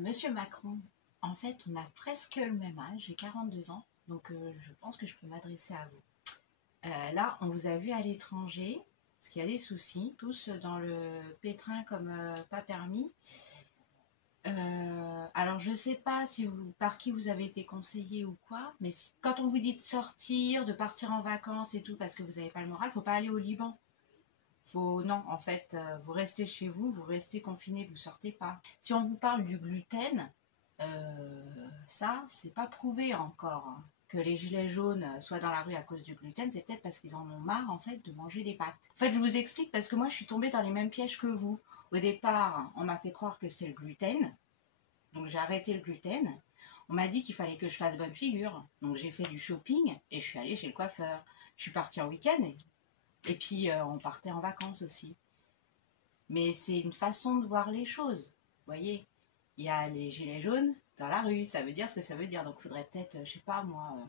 Monsieur Macron, en fait, on a presque le même âge, j'ai 42 ans, donc je pense que je peux m'adresser à vous. Là, on vous a vu à l'étranger, parce qu'il y a des soucis, tous dans le pétrin comme pas permis. Alors, je sais pas si par qui vous avez été conseillé ou quoi, mais quand on vous dit de sortir, de partir en vacances et tout, parce que vous n'avez pas le moral, faut pas aller au Liban. Non, en fait, vous restez chez vous, vous restez confiné, vous sortez pas. Si on vous parle du gluten, ça, c'est pas prouvé encore, hein. Que les gilets jaunes soient dans la rue à cause du gluten, c'est peut-être parce qu'ils en ont marre, en fait, de manger des pâtes. En fait, je vous explique parce que moi, je suis tombée dans les mêmes pièges que vous. Au départ, on m'a fait croire que c'est le gluten, donc j'ai arrêté le gluten. On m'a dit qu'il fallait que je fasse bonne figure, donc j'ai fait du shopping et je suis allée chez le coiffeur. Je suis partie en week-end et puis on partait en vacances aussi. Mais c'est une façon de voir les choses, vous voyez. Il y a les gilets jaunes dans la rue, ça veut dire ce que ça veut dire. Donc il faudrait peut-être, je sais pas moi,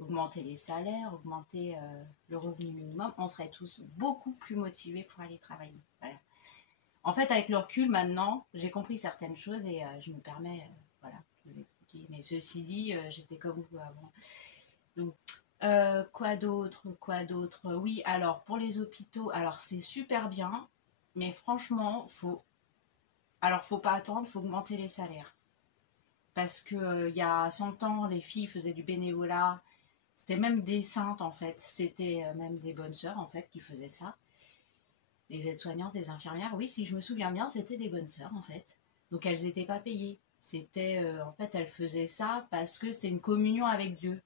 augmenter les salaires, augmenter le revenu minimum. On serait tous beaucoup plus motivés pour aller travailler. Voilà. En fait, avec le recul, maintenant, j'ai compris certaines choses et je me permets, voilà, de vous expliquer. Mais ceci dit, j'étais comme vous avant. Donc, quoi d'autre? Oui, alors, pour les hôpitaux, alors c'est super bien, mais franchement, faut pas attendre, faut augmenter les salaires. Parce que il y a 100 ans, les filles faisaient du bénévolat. C'était même des saintes, en fait. C'était même des bonnes sœurs, en fait, qui faisaient ça. Les aides-soignantes, les infirmières, oui, si je me souviens bien, c'était des bonnes sœurs, en fait. Donc, elles n'étaient pas payées. C'était, en fait, elles faisaient ça parce que c'était une communion avec Dieu.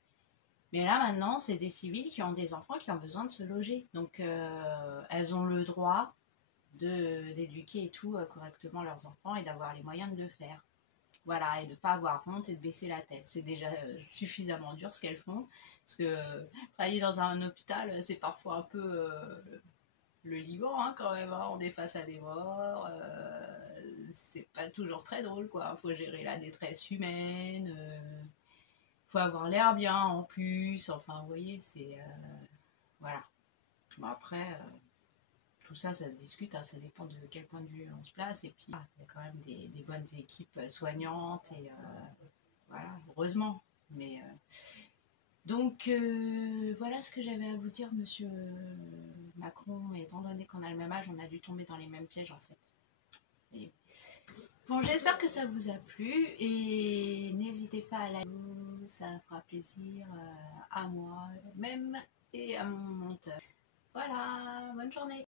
Mais là, maintenant, c'est des civils qui ont des enfants qui ont besoin de se loger. Donc, elles ont le droit d'éduquer et tout correctement leurs enfants et d'avoir les moyens de le faire. Voilà, et de ne pas avoir honte et de baisser la tête. C'est déjà suffisamment dur ce qu'elles font. Parce que travailler dans un hôpital, c'est parfois un peu le Liban, hein, quand même. Hein. On est face à des morts. C'est pas toujours très drôle, quoi. Faut gérer la détresse humaine. Faut avoir l'air bien en plus. Enfin, vous voyez, c'est. Voilà. Bon, après. Tout ça, ça se discute, hein, ça dépend de quel point de vue on se place. Et puis, il y a quand même des bonnes équipes soignantes, et voilà, heureusement. Mais donc, voilà ce que j'avais à vous dire, monsieur Macron. Et étant donné qu'on a le même âge, on a dû tomber dans les mêmes pièges, en fait. Et bon, j'espère que ça vous a plu. Et n'hésitez pas à liker, ça fera plaisir à moi même et à mon monteur. Voilà, bonne journée.